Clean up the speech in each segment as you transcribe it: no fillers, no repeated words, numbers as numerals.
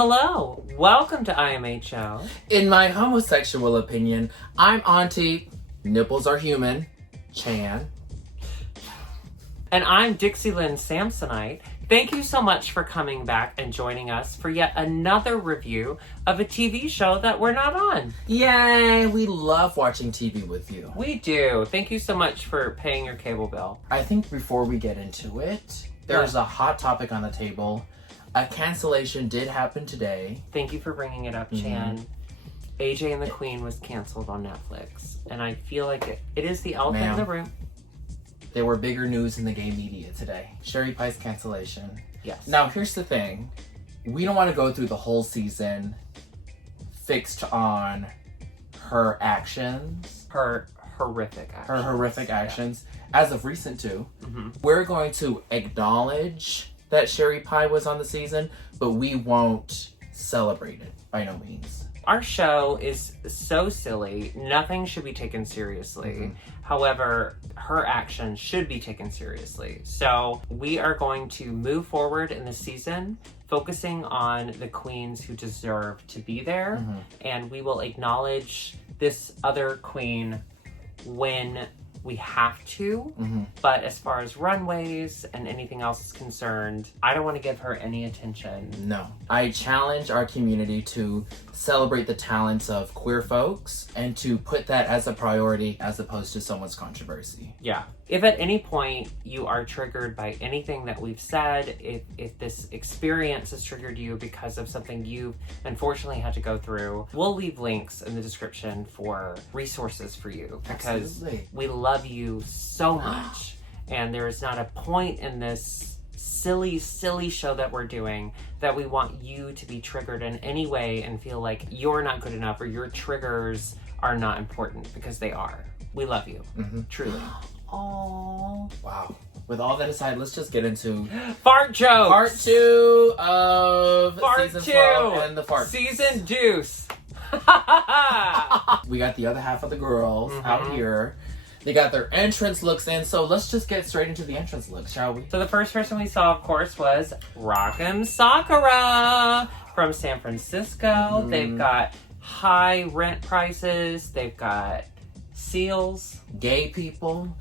Hello, welcome to IMHO. In my homosexual opinion, I'm Auntie, nipples are human, Chan. And I'm Dixie-Lynn Samsonite. Thank you so much for coming back and joining us for yet another review of a TV show that we're not on. Yay, we love watching TV with you. We do. Thank you so much for paying your cable bill. I think before we get into it, there's a hot topic on the table. A cancellation did happen today. Thank you for bringing it up, Chan. AJ and the Queen was canceled on Netflix. And I feel like it is the elephant in the room. There were bigger news in the gay media today. Sherry Pie's cancellation. Yes. Now, here's the thing. We don't want to go through the whole season fixed on her actions. Her horrific actions. Yeah. As of recent, too. Mm-hmm. We're going to acknowledge that Sherry Pie was on the season, but we won't celebrate it by no means. Our show is so silly, nothing should be taken seriously. Mm-hmm. However, her actions should be taken seriously. So we are going to move forward in the season, focusing on the queens who deserve to be there. Mm-hmm. And we will acknowledge this other queen when we have to. Mm-hmm. But as far as runways and anything else is concerned, I don't want to give her any attention. No. I challenge our community to celebrate the talents of queer folks and to put that as a priority as opposed to someone's controversy. Yeah. If at any point you are triggered by anything that we've said, if this experience has triggered you because of something you've unfortunately had to go through, we'll leave links in the description for resources for you because we love you so much. And there is not a point in this silly show that we're doing that we want you to be triggered in any way and feel like you're not good enough or your triggers are not important, because they are. We love you. Mm-hmm. Truly. Oh, wow. With all that aside, let's just get into fart jokes. Part 2 of Part season 2 12 and the fart. Season deuce. We got the other half of the girls out here. They got their entrance looks in, so let's just get straight into the entrance looks, shall we? So the first person we saw, of course, was Rock'em Sakura from San Francisco. They've got high rent prices. They've got seals. Gay people.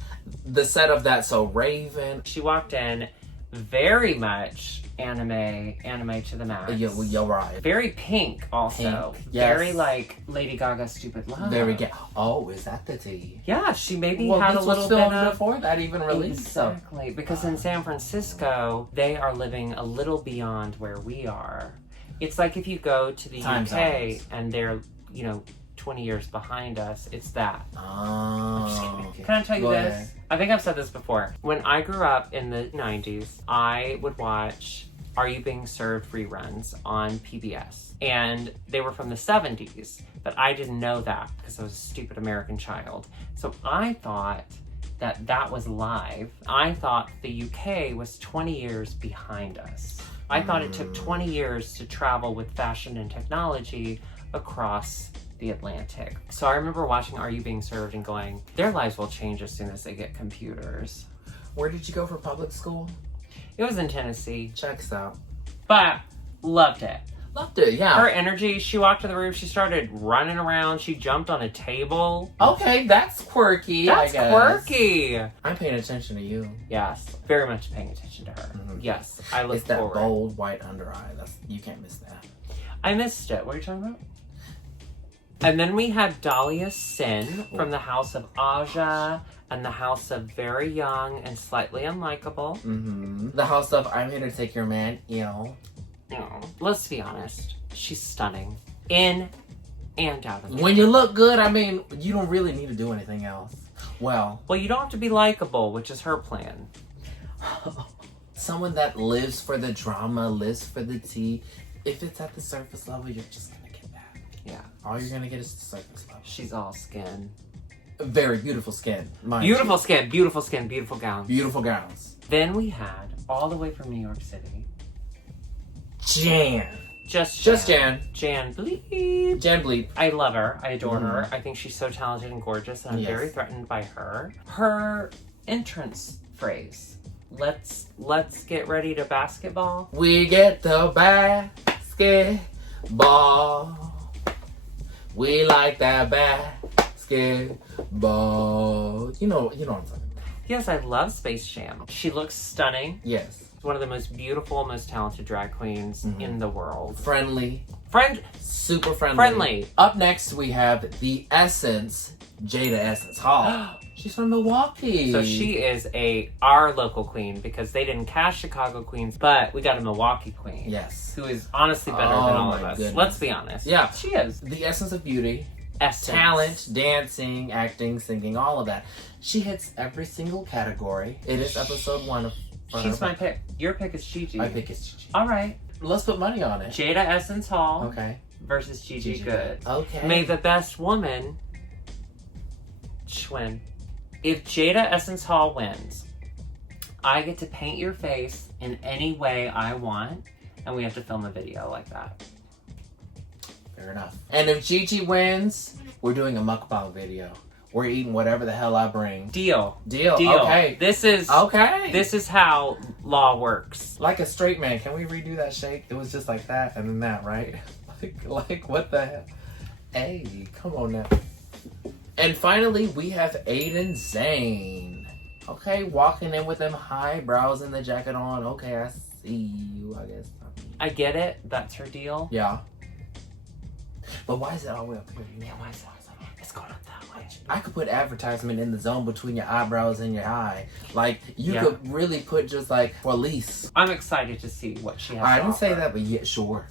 The set of That's So Raven. She walked in very much anime to the max. You're right. Very pink also. Pink, yes. Very like Lady Gaga's Stupid Love. Very gay. Oh, is that the tea? Yeah, she maybe had a little bit of... before that even released. Exactly, because in San Francisco, they are living a little beyond where we are. It's like if you go to the UK and they're, 20 years behind us, it's that. Oh. Can I tell you this? Ahead. I think I've said this before. When I grew up in the 90s, I would watch Are You Being Served reruns on PBS. And they were from the 70s, but I didn't know that because I was a stupid American child. So I thought that was live. I thought the UK was 20 years behind us. I thought it took 20 years to travel with fashion and technology across the Atlantic. So I remember watching Are You Being Served and going, their lives will change as soon as they get computers. Where did you go for public school? It was in Tennessee. Checks out. But loved it. Loved it, yeah. Her energy, she walked to the roof, she started running around, she jumped on a table. Okay, that's quirky, I guess. That's quirky. I'm paying attention to you. Yes, very much paying attention to her. Mm-hmm. Yes, I look forward. It's that bold white under eye. You can't miss that. I missed it. What are you talking about? And then we had Dahlia Sin from the House of Aja and the House of Very Young and Slightly Unlikable. Mm-hmm. The House of I'm Here to Take Your Man, Let's be honest. She's stunning. In and out of it. When you look good, you don't really need to do anything else. Well, you don't have to be likable, which is her plan. Someone that lives for the drama, lives for the tea. If it's at the surface level, you're just gonna get that. Yeah. All you're gonna get is the surface level. She's all skin. Very beautiful skin. Beautiful skin, beautiful gowns. Beautiful gowns. Then we had, all the way from New York City, Jan. Just Jan. Jan Bleep. Jan Bleep. I love her. I adore her. I think she's so talented and gorgeous, and I'm very threatened by her. Her entrance phrase, let's get ready to basketball. We get the basketball. basketball. We like that basketball. You know what I'm talking about. Yes, I love Space Jam. She looks stunning. Yes. One of the most beautiful, most talented drag queens in the world. Friendly. Super friendly. Friendly. Up next, we have the Essence, Jada Essence Hall. She's from Milwaukee. So she is our local queen because they didn't cast Chicago queens, but we got a Milwaukee queen. Yes. Who is honestly better than all of us. Goodness. Let's be honest. Yeah. She is. The essence of beauty. Essence. Talent, dancing, acting, singing, all of that. She hits every single category. It is episode 1 of She's my pick. Your pick is Gigi. My pick is Gigi. All right. Let's put money on it. Jada Essence Hall Okay. versus Gigi Good. Okay. May the best woman win. If Jada Essence Hall wins, I get to paint your face in any way I want, and we have to film a video like that. Fair enough. And if Gigi wins, we're doing a mukbang video. We're eating whatever the hell I bring. Deal. Deal. Okay. This is how law works. Like a straight man. Can we redo that shake? It was just like that and then that, right? like what the hell? Hey, come on now. And finally, we have Aiden Zane. Okay, walking in with them high brows and the jacket on. Okay, I see you, I guess. I get it. That's her deal. Yeah. But why is it all the way up here? Yeah, why is it? It's going up that way. I could put advertisement in the zone between your eyebrows and your eye. Like, you could really put just like police. I'm excited to see what she has I to didn't say offer. that, but yeah, sure.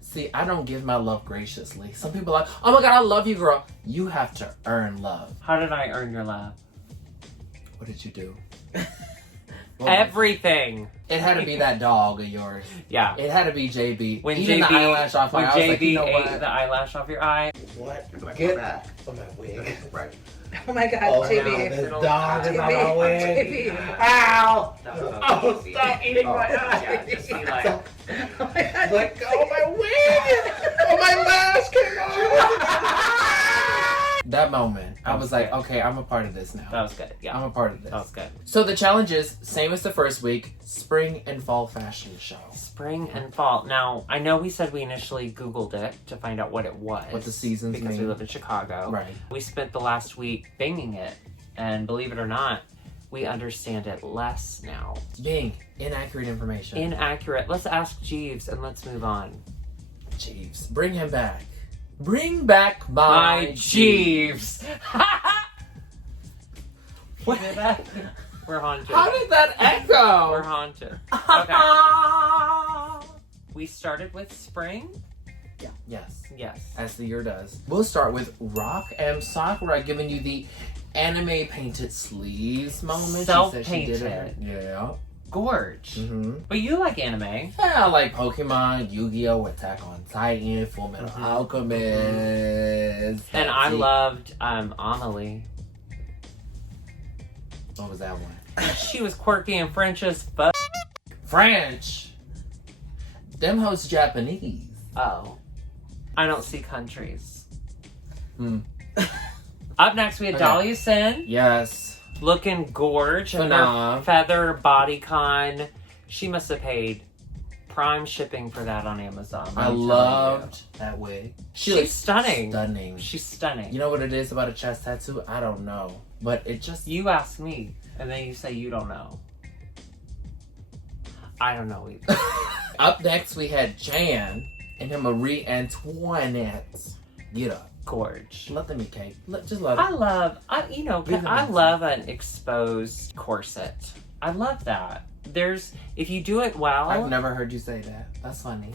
See, I don't give my love graciously. Some people are like, oh my God, I love you, girl. You have to earn love. How did I earn your love? What did you do? Everything. It had to be that dog of yours. Yeah. It had to be JB. When Even JB, the eyelash off my when eye, I was JB like, you know ate what? the eyelash off your eye. What? Get back. Oh, my wig. Right. Oh my God, Oh, JB. no, this dog is on my JB. wig. JB. Ow! No, Oh, stop eating my eye. Yeah, just be like, Oh my God. Let go of my wig! Oh, my mask came off! That moment, I was like, good. okay, I'm a part of this that now. was good. Yeah, I'm a part of this. that was good. So the challenge is, same as the first week, spring and fall fashion show. Spring and fall. Now, I know we said we initially Googled it to find out what it was. What the seasons because we mean. live in Chicago. Right. We spent the last week binging it, and believe it or not, we understand it less now. Bing, inaccurate information. Inaccurate. Let's ask Jeeves and let's move on. Jeeves, bring him back. Bring back my Jeeves. What? We're haunted. How did that echo? We're haunted. Okay. We started with spring. Yes, Yes. as the year does. We'll start with Rock M Sakura giving you the anime painted sleeves moment. Self-painted. She said she did it. Yeah. Gorge. Mm-hmm. But you like anime. Yeah, I like Pokemon, Yu-Gi-Oh!, Attack on Titan, Full Metal Alchemist. And I Fancy- loved Amelie. What was that one? She was quirky and French as fuck. French. Them hoes Japanese. Oh. I don't see countries. Hmm. Up next, we had Okay. Dahlia Sin. Yes. Looking gorge in her Phenom. feather bodycon. She must have paid prime shipping for that on Amazon. I I'm telling loved that wig. She's looks stunning. Stunning. you. She's stunning. You know what it is about a chest tattoo? I don't know. But it just... You ask me, and then you say you don't know. I don't know either. Up next, we had Jan and her Marie Antoinette. Get up. Gorge. Let them eat cake. Just let I them. love an exposed corset. I love that. If you do it well, I've never heard you say that. That's funny.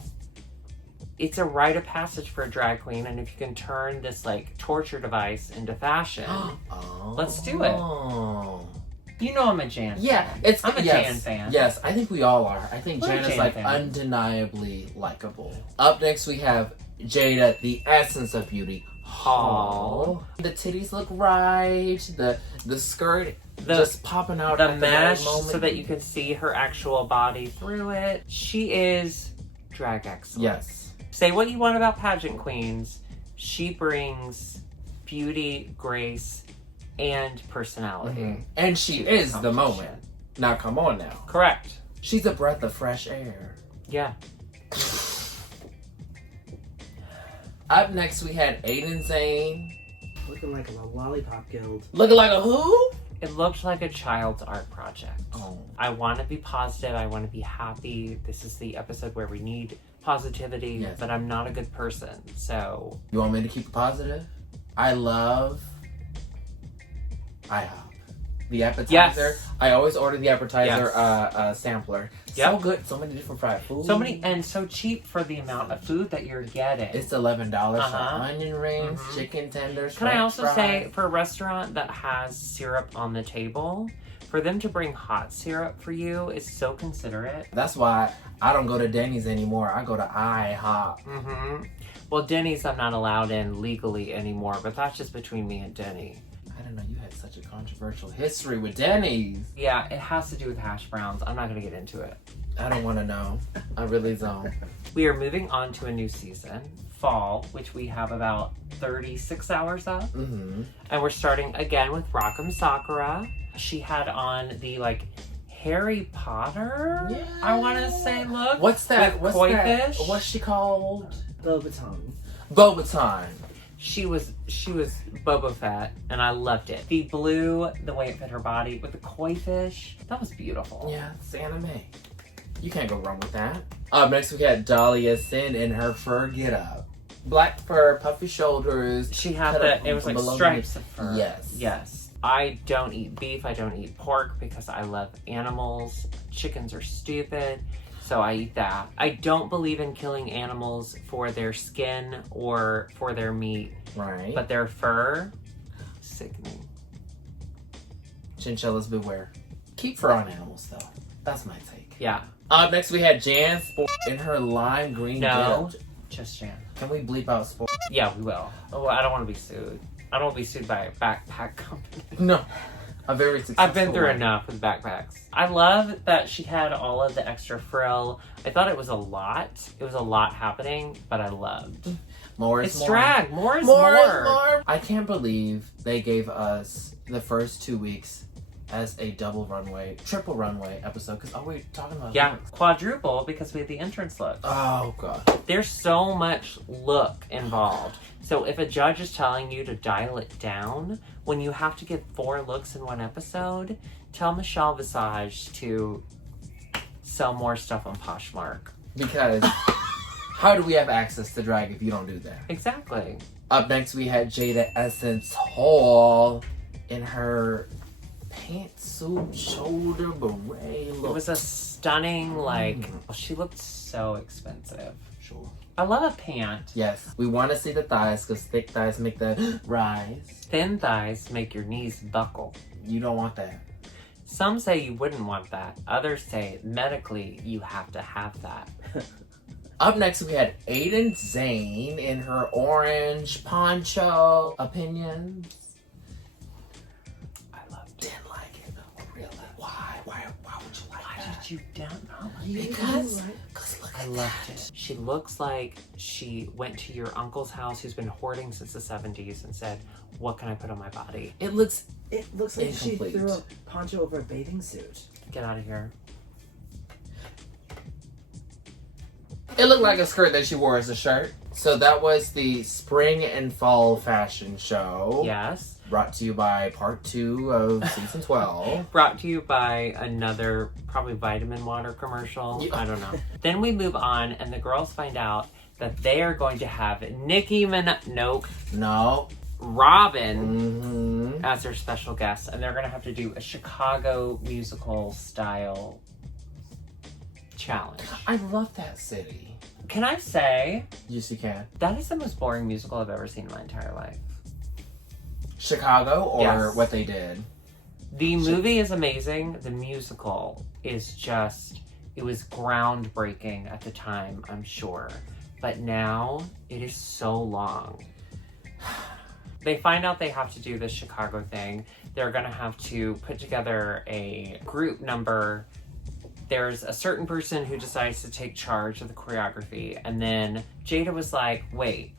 it's a rite of passage for a drag queen, and if you can turn this like torture device into fashion, Oh. Let's do it. you know I'm a Jan. Yeah, fan. it's I'm a yes, Jan fan. Yes, I think we all are. I think We're a Jan is Jan like fan. undeniably likable. Up next, we have Jada, the essence of beauty. Hall. The titties look right. The skirt just popping out. The at the right mesh moment. so that you can see her actual body through it. She is drag excellence. Yes. Say what you want about pageant queens. She brings beauty, grace, and personality. Mhm. And she is the moment. Now, come on now. Correct. She's a breath of fresh air. Yeah. Up next, we had Aiden Zane. Looking like a lollipop guild. Looking like a who? It looked like a child's art project. Oh. I want to be positive. I want to be happy. This is the episode where we need positivity, Yes. but I'm not a good person, so... You want me to keep it positive? I love IHOP. The appetizer. Yes. I always order the appetizer Yes. sampler. Yep. So good. So many different fried foods. So many, and so cheap for the amount of food that you're getting. It's $11 for Uh-huh. onion rings, Mhm. chicken tenders. Can I French also fries. say, for a restaurant that has syrup on the table, for them to bring hot syrup for you is so considerate. That's why I don't go to Denny's anymore. I go to IHOP. Mm-hmm. Well, Denny's I'm not allowed in legally anymore, but that's just between me and Denny. I didn't know you had such a controversial history with Denny's. Yeah, it has to do with hash browns. I'm not going to get into it. I don't want to know. I really don't. We are moving on to a new season, fall, which we have about 36 hours of. Mm-hmm. And we're starting again with Rock'em Sakura. She had on the, like, Harry Potter, Yeah. I want to say, look. What's that? With What's koi that? fish. What's she called? Bobaton. Bobaton. She was Boba Fett, and I loved it. The blue, the way it fit her body, with the koi fish, that was beautiful. Yeah, it's anime. You can't go wrong with that. Up next, we got Dahlia Sin in her fur get-up. Black fur, puffy shoulders. She had cut up it was like below the stripes knee. of fur. Yes. Yes. I don't eat beef, I don't eat pork because I love animals. Chickens are stupid, so I eat that. I don't believe in killing animals for their skin or for their meat, Right. but their fur, sickening. Chinchillas beware. Keep fur on animals, though. That's my take. Yeah. Up next, we had Jan Sport in her lime green No. get-up. Just Jan. Can we bleep out Sport? Yeah, we will. Oh, I don't want to be sued. I don't want to be sued by a backpack company. No. A very successful I've been through one. enough with backpacks. I love that she had all of the extra frill. I thought it was a lot. It was a lot happening, but I loved. More is It's more. drag. More is More more. is more. I can't believe they gave us the first 2 weeks as a triple runway episode, because all we're talking about is Yeah, looks. quadruple because we had the entrance look. Oh, God. There's so much look involved. So if a judge is telling you to dial it down, when you have to give 4 looks in one episode, tell Michelle Visage to sell more stuff on Poshmark. Because how do we have access to drag if you don't do that? Exactly. Up next, we had Jada Essence Hall in her pantsuit shoulder beret look. It was a stunning, she looked so expensive. Sure. I love a pant. Yes, we want to see the thighs because thick thighs make the rise. Thin thighs make your knees buckle. You don't want that. Some say you wouldn't want that. Others say medically you have to have that. Up next, we had Aiden Zane in her orange poncho. Opinions? I loved it. Didn't like it. Really? Why? Why would you like Why that? did you not like You it? Because look I at loved that. it. She looks like she went to your uncle's house who's been hoarding since the 70s and said, what can I put on my body? It looks It looks like Incomplete. she threw a poncho over a bathing suit. Get out of here. It looked like a skirt that she wore as a shirt. So that was the spring and fall fashion show. Yes. Brought to you by part 2 of season 12. Brought to you by another, probably vitamin water commercial. Yeah. I don't know. Then we move on, and the girls find out that they are going to have No. Robyn Mm-hmm. as their special guest, and they're going to have to do a Chicago musical style challenge. I love that city. Can I say, Yes, you can. that is the most boring musical I've ever seen in my entire life. Chicago or Yes. what they did? The movie is amazing. The musical is just, it was groundbreaking at the time, I'm sure. But now, it is so long. They find out they have to do this Chicago thing. They're gonna have to put together a group number. There's a certain person who decides to take charge of the choreography. And then Jada was like, wait,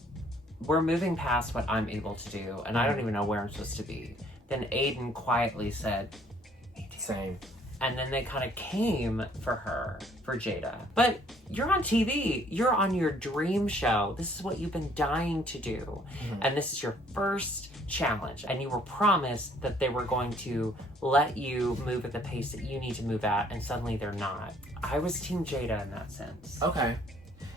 we're moving past what I'm able to do. And I don't even know where I'm supposed to be. Then Aiden quietly said, me too. Same. And then they kind of came for her, for Jada. But you're on TV. You're on your dream show. This is what you've been dying to do. And this is your first challenge. And you were promised that they were going to let you move at the pace that you need to move at. And suddenly they're not. I was Team Jada in that sense. Okay.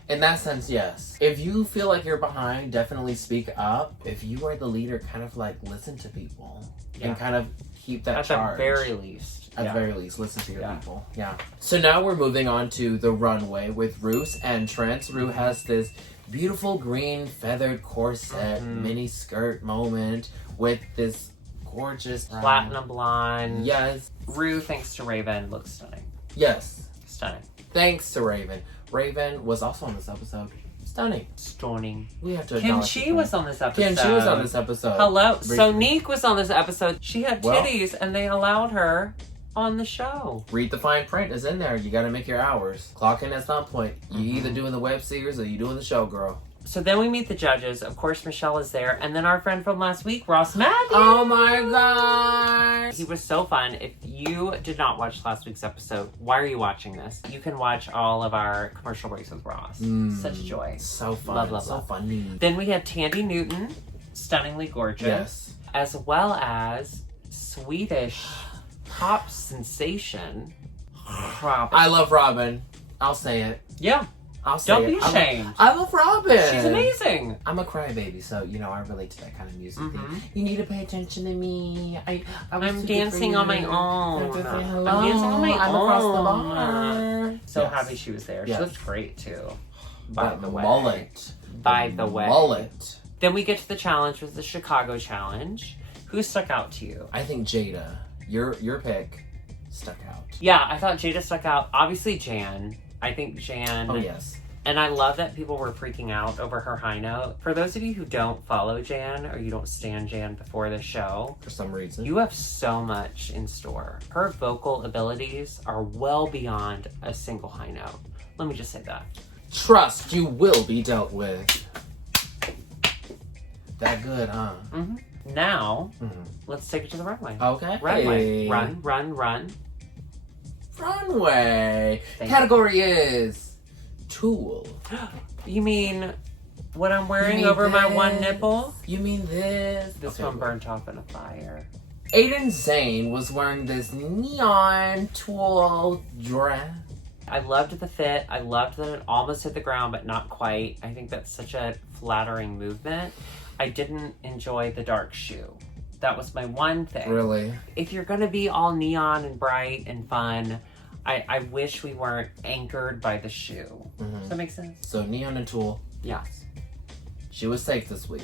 In that sense, yes. If you feel like you're behind, definitely speak up. If you are the leader, kind of like listen to people. And kind of keep that charge. At the very least. At the very least, listen to your people. Yeah. So now we're moving on to the runway with Ruth's entrance. Ruth has this beautiful green feathered corset, mini skirt moment with this gorgeous platinum blonde. Yes. Rue, thanks to Raven, looks stunning. Yes. Stunning. Thanks to Raven. Raven was also on this episode. Stunning. Stunning. We have to Kim acknowledge Chi was on this episode. Kim Chi was on this episode. Hello. Briefly. Sonique was on this episode. She had titties and they allowed her on the show. Read the fine print. It's in there. You gotta make your hours. Clock in at some point. You either doing the web series or you doing the show, girl. So then we meet the judges. Of course, Michelle is there. And then our friend from last week, Ross Matthews. Oh my gosh. He was so fun. If you did not watch last week's episode, why are you watching this? You can watch all of our commercial breaks with Ross. Such a joy. So fun. Love, love, so love. funny. Then we had Tandy Newton, stunningly gorgeous. Yes. As well as Swedish pop sensation, Robyn. I love Robyn. I'll say it. Yeah. I'll say Don't it. be ashamed. I love Robyn. She's amazing. I'm a crybaby, so I relate to that kind of music. You need to pay attention to me. I'm dancing on my own. I'm dancing on my I'm own. across the bar. So happy she was there. Yes. She looked great too. By the way. Mullet. By the way. Mullet. Then we get to the challenge, was the Chicago challenge. Who stuck out to you? I think Jada. Your pick stuck out. Yeah, I thought Jada stuck out. Obviously Jan. I think Jan. Oh, yes. And I love that people were freaking out over her high note. For those of you who don't follow Jan or you don't stan Jan before the show, for some reason, you have so much in store. Her vocal abilities are well beyond a single high note. Let me just say that. Trust you will be dealt with. That good, huh? Now, let's take it to the runway. Okay. Runway. Run, run, run. Runway. Category is Tool. You mean what I'm wearing mean over my this? one nipple? You mean this? This one burnt off in a fire. Aiden Zane was wearing this neon Tool dress. I loved the fit. I loved that it almost hit the ground, but not quite. I think that's such a flattering movement. I didn't enjoy the dark shoe. That was my one thing. Really? If you're gonna be all neon and bright and fun, I wish we weren't anchored by the shoe. Does that make sense? So neon and Tool. Yes. She was safe this week.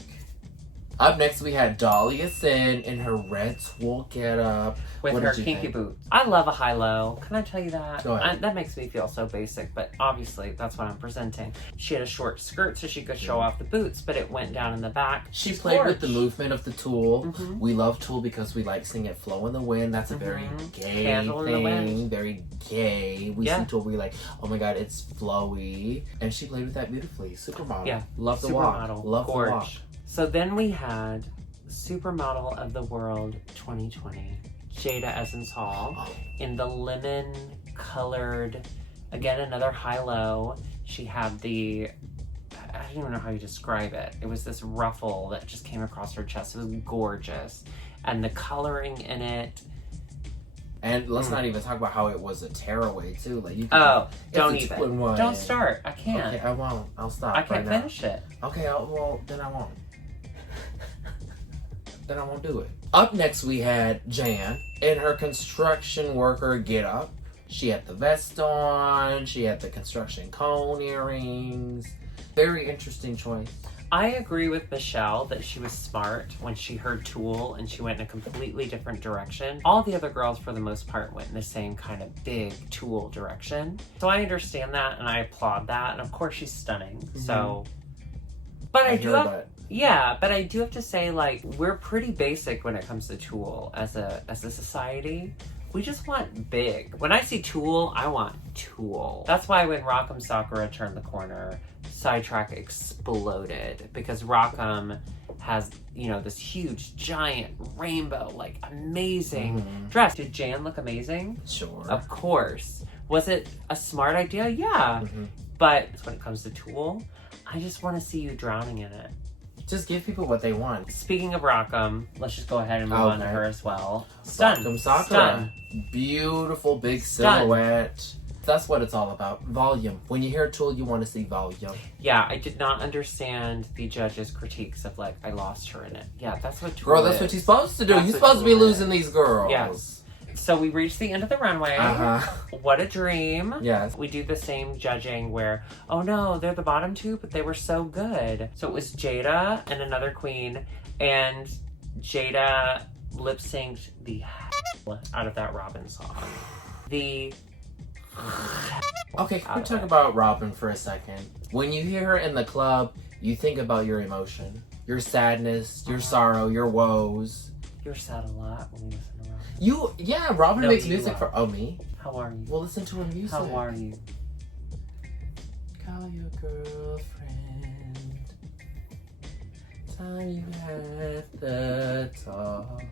Up next, we had Dahlia Sin in her red Tool getup. With What her did you kinky think? boots. I love a high-low. Can I tell you that? Go ahead. That makes me feel so basic, but obviously that's what I'm presenting. She had a short skirt so she could show off the boots, but it went down in the back. She played with the movement of the Tool. Mhm. We love Tool because we like seeing it flow in the wind. That's a very gay Candle in the thing. wind. Very gay. We Yeah. see Tool, we like, oh my god, it's flowy. And she played with that beautifully. Supermodel. Yeah. Love the walk. Supermodel. Love the walk. Gorge. So then we had Supermodel of the World 2020, Jada Essence Hall, in the lemon colored, again, another high-low. She had the, I don't even know how you describe it. It was this ruffle that just came across her chest. It was gorgeous. And the coloring in it. And let's not even talk about how it was a tearaway too. Like you can, Oh, don't it's a even. twin one. Don't start. I can't. Okay, I won't. I'll stop. I can't right now. finish it. Okay, well, then I won't. Then I won't do it. Up next, we had Jan in her construction worker getup. She had the vest on. She had the construction cone earrings. Very interesting choice. I agree with Michelle that she was smart when she heard Tool and she went in a completely different direction. All the other girls, for the most part, went in the same kind of big Tool direction. So I understand that and I applaud that. And of course, she's stunning. So, but I do hear have, that. yeah, but I do have to say, like, we're pretty basic when it comes to Tool as a society. We just want big. When I see Tool, I want Tool. That's why when Rock'em Sakura turned the corner, Sidetrack exploded because Rock'em has, you know, this huge, giant, rainbow, like, amazing dress. Did Jan look amazing? Sure. Of course. Was it a smart idea? Yeah. But when it comes to Tool, I just want to see you drowning in it. Just give people what they want. Speaking of Rockham, let's just go ahead and move on to her as well. Rockham Sakura. Stun. Beautiful big Stun. silhouette. That's what it's all about. Volume. When you hear Tool, you want to see volume. Yeah, I did not understand the judges' critiques of, like, I lost her in it. Yeah, that's what Tool Girl, that's is. what you're supposed to do. That's You're what supposed to be Tool losing is. these girls. Yes. So we reached the end of the runway. What a dream. Yes. We do the same judging where, oh no, they're the bottom two, but they were so good. So it was Jada and another queen, and Jada lip synced the hell out of that Robyn song. Okay, can we talk about Robyn for a second? When you hear her in the club, you think about your emotion, your sadness, your sorrow, your woes. You're sad a lot when you listen to Robyn. Robyn No, makes you music are. for me. How are you? We'll listen to her music. How are you? Call your girlfriend. Time you had the talk.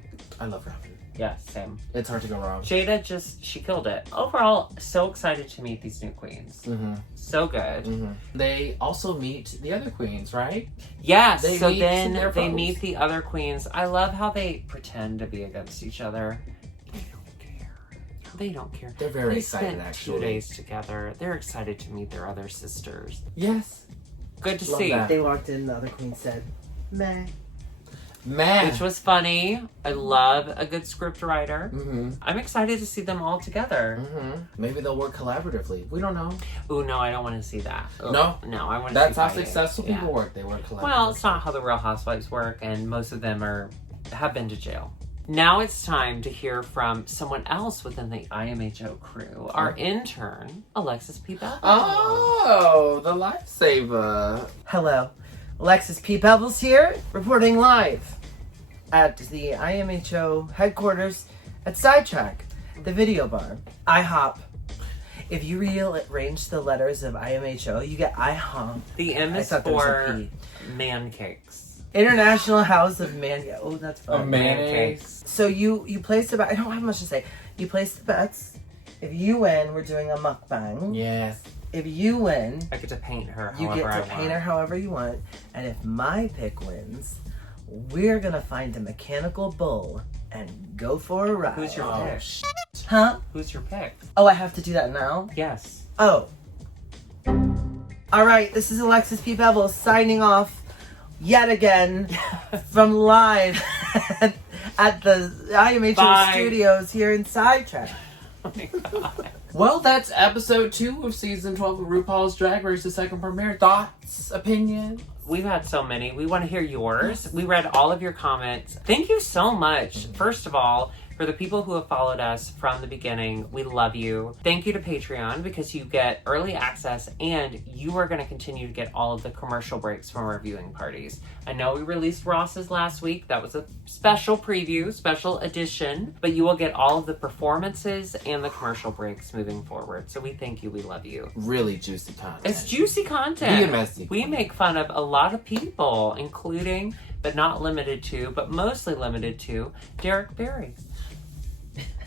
I love Robyn. Yeah, same. It's hard to go wrong. Jada she killed it. Overall, so excited to meet these new queens. So good. They also meet the other queens, right? Yes, They so meet then their they foes. meet the other queens. I love how they pretend to be against each other. They don't care. They don't care. They're very They excited, spent actually. 2 days together. They're excited to meet their other sisters. Yes. Good to Love see. that. They walked in, the other queen said, meh. Man. Which was funny. I love a good script writer. I'm excited to see them all together. Maybe they'll work collaboratively. We don't know. Ooh, no, I don't want to see that. Ugh. No? No, I want to see That's how fighting. successful Yeah. people work. They work collaboratively. Well, it's not how the Real Housewives work, and most of them have been to jail. Now it's time to hear from someone else within the IMHO crew, our intern, Alexis P. Bell. Oh, the lifesaver. Hello, Alexis P. Pebbles here, reporting live at the IMHO headquarters at Sidetrack, the video bar. IHOP. If you rearrange the letters of IMHO, you get IHOP. The M I is thought there was a for P. man cakes. International House of Man. Oh, that's fun. Mayonnaise. So you place the bet. I don't have much to say. You place the bets. If you win, we're doing a mukbang. Yes. If you win, I get to paint her you however get to I paint want. her however you want. And if my pick wins, we're gonna find a mechanical bull and go for a ride. Who's your pick? Huh? Who's your pick? Oh, I have to do that now? Yes. Oh. Alright, this is Alexis P. Pebbles signing off yet again from live at the IMHO Bye. studios here in Sidetrack. Oh my God. Well, that's episode 2 of season 12 of RuPaul's Drag Race, the second premiere. Thoughts, opinions? We've had so many. We want to hear yours. We read all of your comments. Thank you so much. First of all, for the people who have followed us from the beginning, we love you. Thank you to Patreon because you get early access and you are going to continue to get all of the commercial breaks from our viewing parties. I know we released Ross's last week. That was a special preview, special edition, but you will get all of the performances and the commercial breaks moving forward. So we thank you. We love you. Really juicy content. It's juicy content. Be messy. We make fun of a lot of people, including, but not limited to, but mostly limited to, Derek Barry.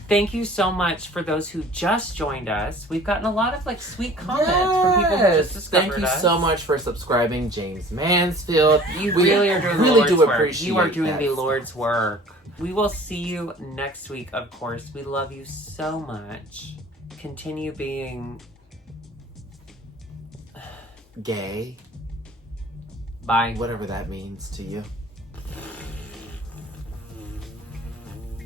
Thank you so much for those who just joined us. We've gotten a lot of sweet comments from people who just discovered Thank you us. so much for subscribing, James Mansfield. You We really are doing the really Lord's do work. appreciate You are doing that. the Lord's work. We will see you next week, of course. We love you so much. Continue being... Gay, Bye. whatever that means to you.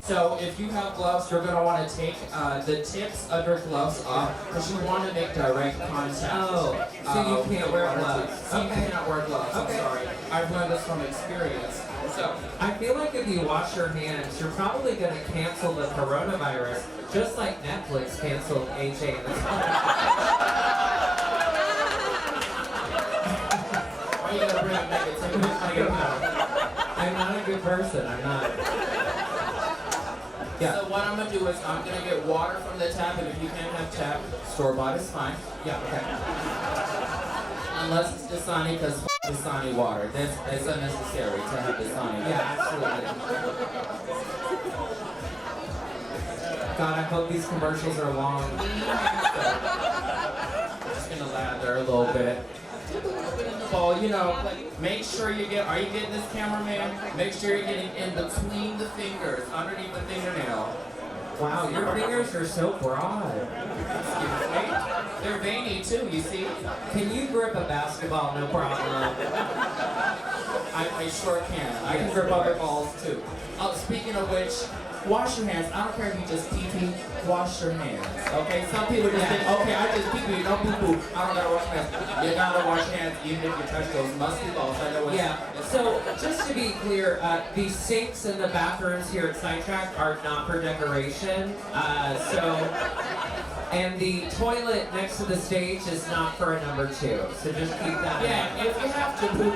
So if you have gloves, you're going to want to take the tips of your gloves off because you want to make direct contact. Oh, so you can't wear gloves. So you cannot wear gloves, I'm sorry. I've learned this from experience. So, I feel like if you wash your hands, you're probably going to cancel the coronavirus, just like Netflix canceled AJ and the why are you going to bring up negativity? I'm not a good person. I'm not. Yeah. So what I'm going to do is I'm going to get water from the tap, and if you can't have tap, store-bought is fine. Yeah, okay. Unless it's Dasani, because Dasani water. It's unnecessary to have Dasani. Yeah, absolutely. God, I hope these commercials are long. Just gonna lather a little bit. Well, you know, make sure you get. Are you getting this, cameraman? Make sure you're getting in between the fingers, underneath the fingernail. Wow, your fingers are so broad. They're veiny too, you see? Can you grip a basketball? No problem. I sure can. I can grip other balls too. Oh, speaking of which, wash your hands. I don't care if you just pee-pee, wash your hands. Okay? Some people just think, okay, I just pee-pee, no poo-poo. I don't gotta wash my hands. You gotta wash your hands even if you touch those musty balls. I know what's So just to be clear, the sinks in the bathrooms here at Sidetrack are not for decoration. And the toilet next to the stage is not for a number 2. So just keep that in mind. if you have to poop,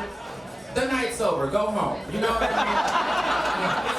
the night's over. Go home. You know what I mean?